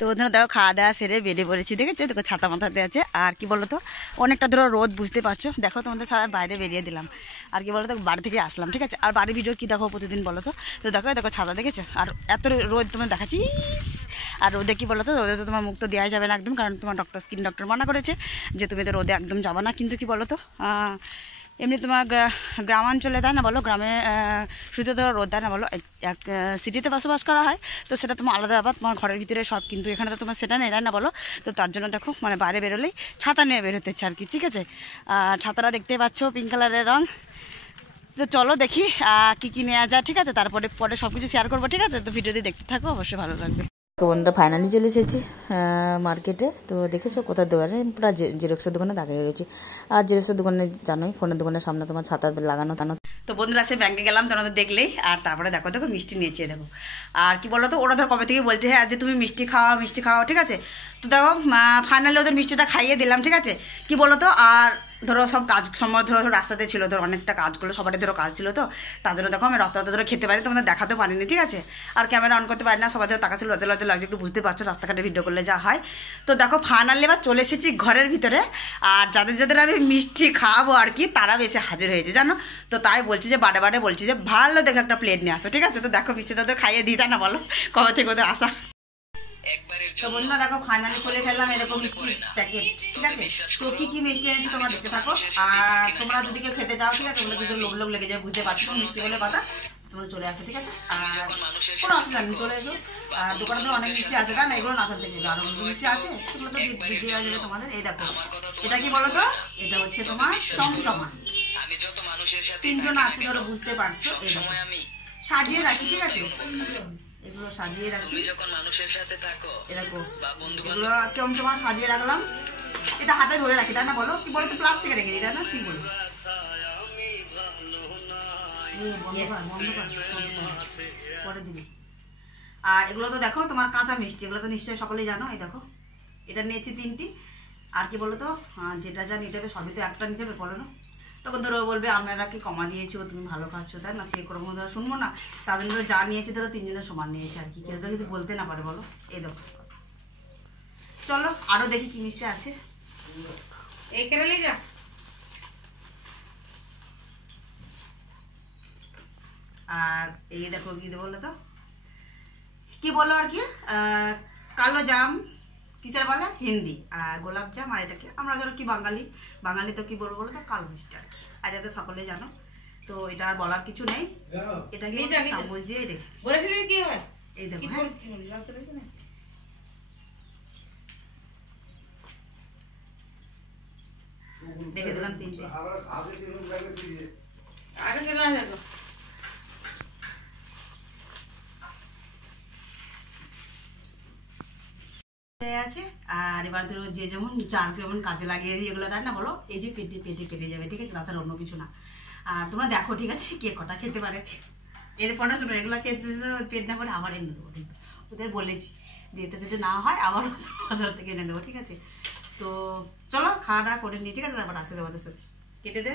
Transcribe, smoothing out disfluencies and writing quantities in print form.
তো বন্ধুরা দেখো খাওয়া দাওয়া সেরে বেরিয়ে পড়েছি, দেখেছো? দেখো ছাতা মাথাতে আছে। আর কি বলো তো, অনেকটা ধরো রোদ, বুঝতে পারছো। দেখো তোমাদের সারা বাইরে বেরিয়ে দিলাম। আর কি বলো তো, বাড়ি থেকে আসলাম, ঠিক আছে? আর বাড়ির ভিডিও কি দেখো প্রতিদিন বলো তো? তো দেখো দেখো ছাতা, দেখেছো? আর এত রোদ তোমার দেখাচ্ছি। আর রোদে কি বলো তো, রোদে তো তোমার মুখ তো দেওয়া যাবে না একদম, কারণ তোমার স্কিন ডক্টর মানা করেছে যে তুমি তো রোদে একদম যাবে না। কিন্তু কি বলো তো, এমনি তোমার গ্রামাঞ্চলে, তাই না বলো? গ্রামে শুধু ধরো রোদ, তাই না বলো? এক সিটিতে বসবাস করা হয়, তো সেটা তোমার আলাদা ব্যাপার, তোমার ঘরের ভিতরে সব। কিন্তু এখানে তো তোমার সেটা নেই, তাই না বলো? তো তার জন্য দেখো মানে বাইরে বেরোলেই ছাতা নিয়ে বেরোতেছে আর কি, ঠিক আছে? আর ছাতাটা দেখতেই পাচ্ছ পিঙ্ক কালারের রঙ। তো চলো দেখি কী কী নেওয়া যায়, ঠিক আছে? তারপরে পরে সব কিছু শেয়ার করবো, ঠিক আছে? তো ভিডিওটি দেখতে থাকো, অবশ্যই ভালো লাগবে। তো বন্ধুরা ফাইনালি চলে এসেছি মার্কেটে। তো দেখেছো কোথাও দোকানে, পুরো জেরক্সের দোকানে দাঁড়িয়ে রয়েছে। আর জেরক্সের দোকানে জানোই, ফোনের দোকানের সামনে তোমার ছাতা লাগানো টানো। তো বন্ধুরা সে ব্যাংকে গেলাম তোমাদের দেখলেই। আর তারপরে দেখো দেখো মিষ্টি নিয়েছে, দেখো। আর কি বলো তো, ওরা ধর কবে থেকে বলছে হ্যাঁ যে তুমি মিষ্টি খাওয়া, মিষ্টি খাওয়া, ঠিক আছে? তো দেখো ফাইনালি ওদের মিষ্টিটা খাইয়ে দিলাম, ঠিক আছে? কি বলো তো, আর ধরো সব কাজ সময় ধরো রাস্তাতে ছিল, ধরো অনেকটা কাজ করলো, সবারই ধরো কাজ ছিল, তো তার জন্য দেখো আমি রাস্তাতে ধরো খেতে পারি, তোমাদের দেখাতে পারিনি, ঠিক আছে? আর ক্যামেরা অন করতে পারি না, সবাই ধরো টাকা ছিল, লজ্জা লজ্জা লাগছে, একটু বুঝতে পারছো রাস্তাঘাটে ভিডিও করলে যা হয়। তো দেখো ফাইনালি এবার চলে এসেছি ঘরের ভিতরে। আর যাদের যাদের আমি মিষ্টি খাওয়াবো আর কি, তারা বেশি হাজির হয়েছে, জানো? তো তাই বলছি যে বারে বারে বলছি যে ভালো দেখে একটা প্লেট নিয়ে আসো, ঠিক আছে? তো দেখো মিষ্টিটা ওদের খাইয়ে দিই, তাই না বলো? কবে থেকে ওদের আসা। তো বন্ধুরা দেখো ফাইনালি খুলে ফেললাম এরকম মিষ্টি প্যাকেট, ঠিক আছে? তো কি কি মিষ্টি এনেছি তোমরা দেখতে থাকো। আর তোমরা যদি কেউ খেতে চাও, ঠিক আছে? তোমরা যদি লোভ লোভ লেগে যায়, বুঝতে পারছো মিষ্টি বলে কথা, তোমরা চলে আসো, ঠিক আছে? আর কোনো অসুবিধা নেই, চলে এসো। আর দোকানে তো অনেক মিষ্টি আছে, তাই না? এগুলো না থাকতে গেলে আরো মিষ্টি আছে, সেগুলো তো বুঝিয়ে যাবে তোমাদের। এই দেখো এটা কি বলো তো, এটা হচ্ছে তোমার চমচমা। তিনজন আছে ধরো, বুঝতে পারছো? সাজিয়ে রাখি, ঠিক আছে? এগুলো সাজিয়ে রাখি, যখন মানুষের সাথে থাকো এরকম এগুলো চমচমা সাজিয়ে রাখলাম। এটা হাতে ধরে রাখি, তাই না বলো? কি বলো তো, প্লাস্টিকে রেখে দিই, তাই না? কি বলো? পরে দিবি। আর এগুলো তো দেখো তোমার কাঁচা মিষ্টি, এগুলো তো নিশ্চয়ই সকলেই জানো। এই দেখো এটা নিয়েছি 3টি। আর কি বলো তো, যেটা যা নিতে হবে সবই তো একটা নিতে হবে, বলো না? তখন ধরো বলবে আপনারা কি কমা দিয়েছো, তুমি ভালো খাচ্ছ, তাই না? সে কোনো ধরো শুনবো না। তাদের ধরো যা নিয়েছি ধরো 3জনের সমান নিয়েছে আর কি, কেউ তো কিন্তু বলতে না পারে, বলো? এই দেখো চলো আরো দেখি কি মিষ্টি আছে। এই কেরালি যা। আর এই দেখো কি বললো তো, কি বলো আর কি, কালো জাম কিসের বলে হিন্দি, আর গোলাপ জাম, আর এটাকে আমরা ধরো কি বাঙালি, বাঙালি তো কি বলবো বলো তো, কালো মিষ্টি আর কি। আর এটা সকলেই জানো, তো এটা আর বলার কিছু নেই। এটাকে চামচ দিয়ে রেখে বলে ফেলে কি হয়। এই দেখো রেখে দিলাম 3টে। আছে। আর এবার ধরো যে যেমন চার কেমন কাজে লাগিয়ে দিই এগুলো, তাই না বলো? এই যে পেটে পেটে পেটে যাবে, ঠিক আছে? তাছাড়া অন্য কিছু না। আর তোমরা দেখো, ঠিক আছে, কে কটা খেতে পারে। এরপরে শুনো, এগুলো খেতে পেট না করে আবার এনে দেবো, কিন্তু ওদের বলেছি যে এটা যদি না হয় আবার বাজার থেকে এনে দেবো, ঠিক আছে? তো চলো খাওয়া দাওয়া করে নিই, ঠিক আছে? তারপর আসে তোমাদের সাথে কেটে দে।